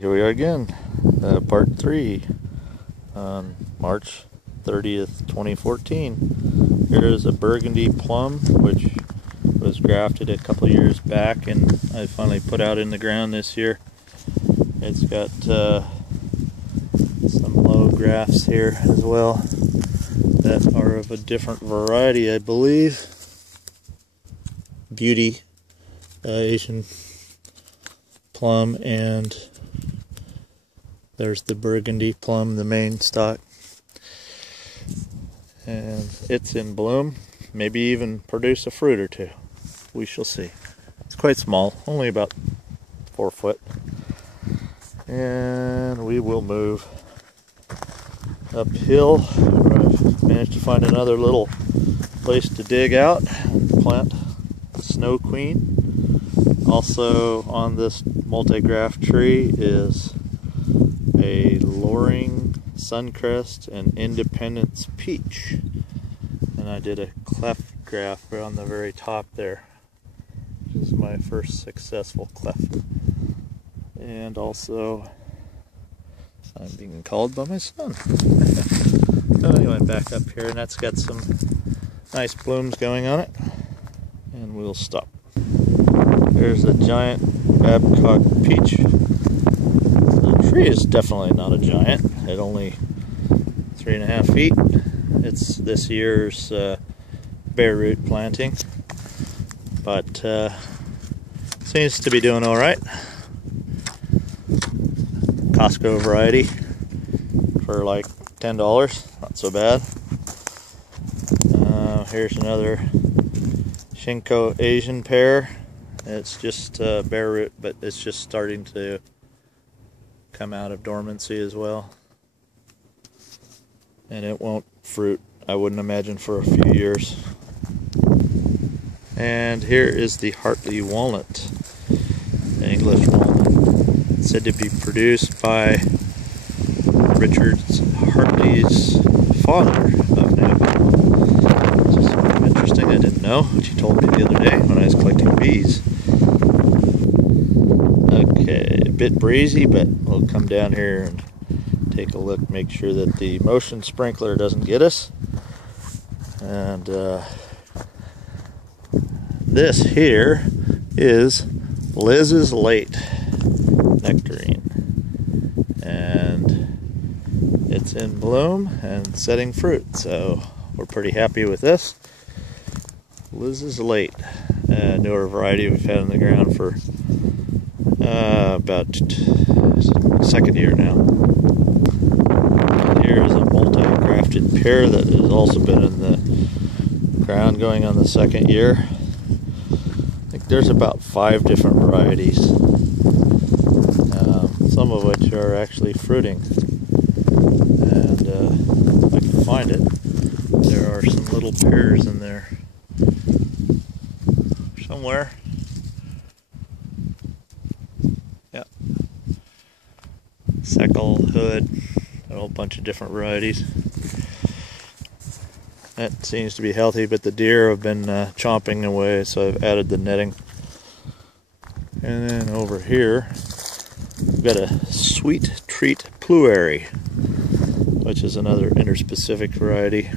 Here we are again, part 3 on March 30th, 2014. Here is a burgundy plum which was grafted a couple years back and I finally put out in the ground this year. It's got some low grafts here as well that are of a different variety, I believe. Beauty Asian plum, and there's the burgundy plum, the main stock, and it's in bloom. Maybe even produce a fruit or two. We shall see. It's quite small, only about 4 foot, and we will move uphill where I've managed to find another little place to dig out and plant the Snow Queen. Also on this multi-graft tree is a Loring, Suncrest, and Independence Peach. And I did a cleft graft on the very top there, which is my first successful cleft. And also, I'm being called by my son. So anyway, back up here, and that's got some nice blooms going on it. And we'll stop. There's a giant Babcock peach. The tree is definitely not a giant, at only 3.5 feet. It's this year's bare root planting, but seems to be doing all right. Costco variety for like $10, not so bad. Here's another Shinko Asian pear. It's just bare root, but it's just starting to come out of dormancy as well. And it won't fruit, I wouldn't imagine, for a few years. And here is the Hartley walnut, the English walnut. It's said to be produced by Richard Hartley's father of Napa. Which is interesting, I didn't know, which he told me the other day when I was collecting bees. Okay, a bit breezy, but we'll come down here and take a look, make sure that the motion sprinkler doesn't get us. And this here is Liz's Late Nectarine, and it's in bloom and setting fruit, so we're pretty happy with this. Liz's Late, a newer variety we've had in the ground for about second year now. And here is a multi-grafted pear that has also been in the ground going on the second year. I think there's about 5 different varieties, some of which are actually fruiting. And if I can find it, there are some little pears in there somewhere. Yeah. Seckle, Hood, a whole bunch of different varieties. That seems to be healthy, but the deer have been chomping away, so I've added the netting. And then over here, we've got a Sweet Treat Pluary, which is another interspecific variety,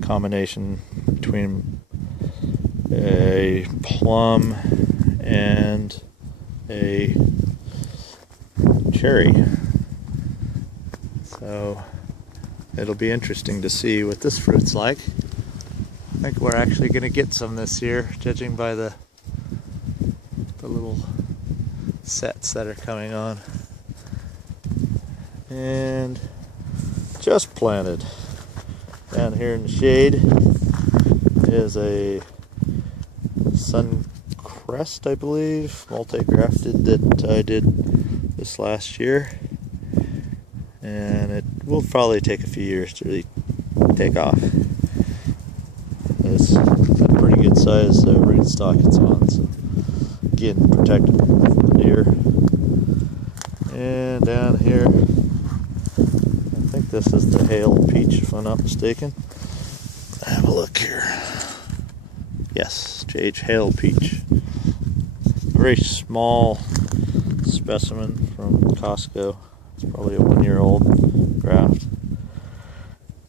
combination between a plum and a cherry. So it'll be interesting to see what this fruit's like. I think we're actually going to get some this year, judging by the little sets that are coming on. And just planted down here in the shade is a Suncrest, I believe, multi-grafted that I did this last year, and it will probably take a few years to really take off. It's a pretty good size rootstock it's on, so again, protected the deer. And down here, I think this is the Hale Peach, if I'm not mistaken. Have a look here. Yes, J.H. Hale Peach. Very small specimen from Costco. It's probably a 1-year-old graft.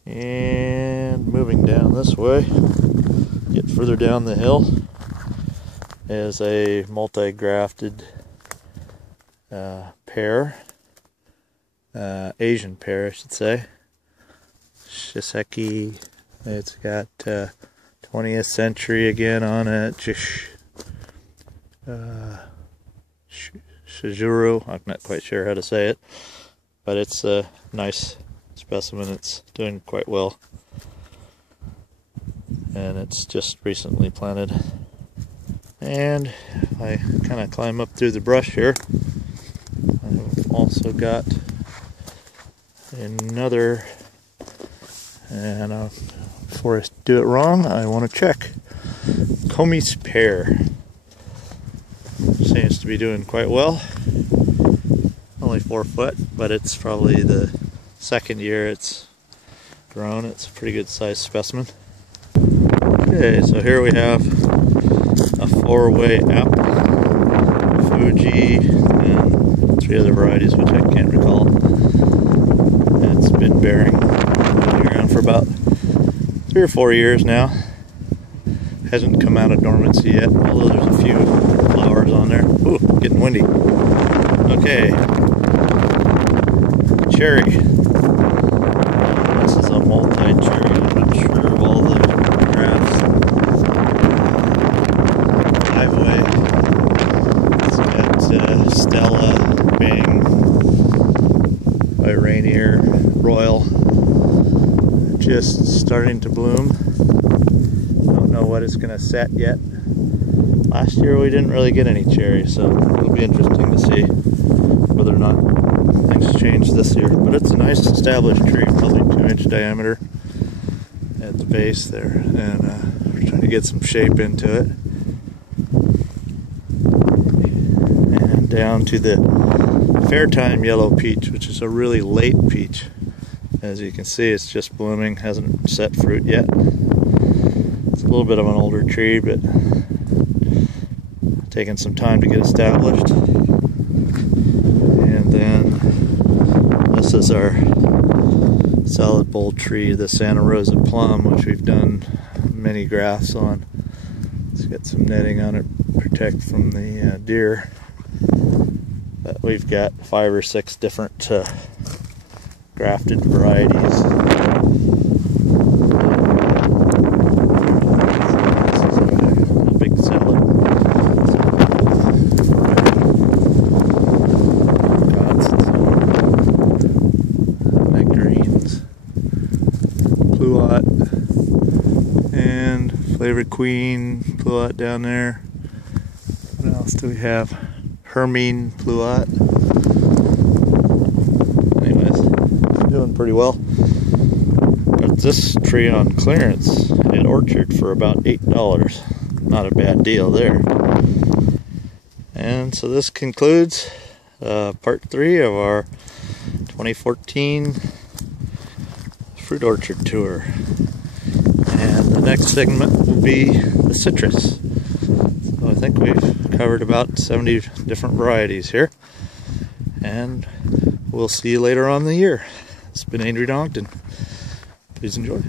And moving down this way, get further down the hill, is a multi-grafted pear, Asian pear I should say. Shiseki. It's got 20th century again on it. Shijuru. I'm not quite sure how to say it, but it's a nice specimen. It's doing quite well, and it's just recently planted. And I kind of climb up through the brush here. I've also got another, and before I do it wrong, I want to check. Comey's pear seems to be doing quite well. Only 4 foot, but it's probably the second year it's grown. It's a pretty good sized specimen. Okay, so here we have a 4-way apple, Fuji, and 3 other varieties which I can't recall. And it's been bearing around for about 3 or 4 years now. Hasn't come out of dormancy yet, although there's a few flowers on there. Ooh, getting windy. Okay. Cherry. This is a multi-cherry. I'm not sure of all the grafts. Highway. It's got Stella, Bing, by Rainier, Royal. Just starting to bloom. Don't know what it's going to set yet. Last year we didn't really get any cherries, so it'll be interesting to see whether or not things change this year. But it's a nice established tree, probably 2-inch diameter at the base there, and we're trying to get some shape into it. And down to the Fairtime yellow peach, which is a really late peach. As you can see, it's just blooming, hasn't set fruit yet. It's a little bit of an older tree, but taking some time to get established. And then this is our salad bowl tree, the Santa Rosa plum, which we've done many grafts on. It's got some netting on it to protect from the deer. But we've got 5 or 6 different grafted varieties. And Flavor Queen Pluot down there. What else do we have? Hermine Pluot. Anyways, it's doing pretty well. Got this tree on clearance at Orchard for about $8. Not a bad deal there. And so this concludes part 3 of our 2014 fruit orchard tour. And the next segment will be the citrus. So I think we've covered about 70 different varieties here. And we'll see you later on in the year. It's been Adrian Ogden. Please enjoy.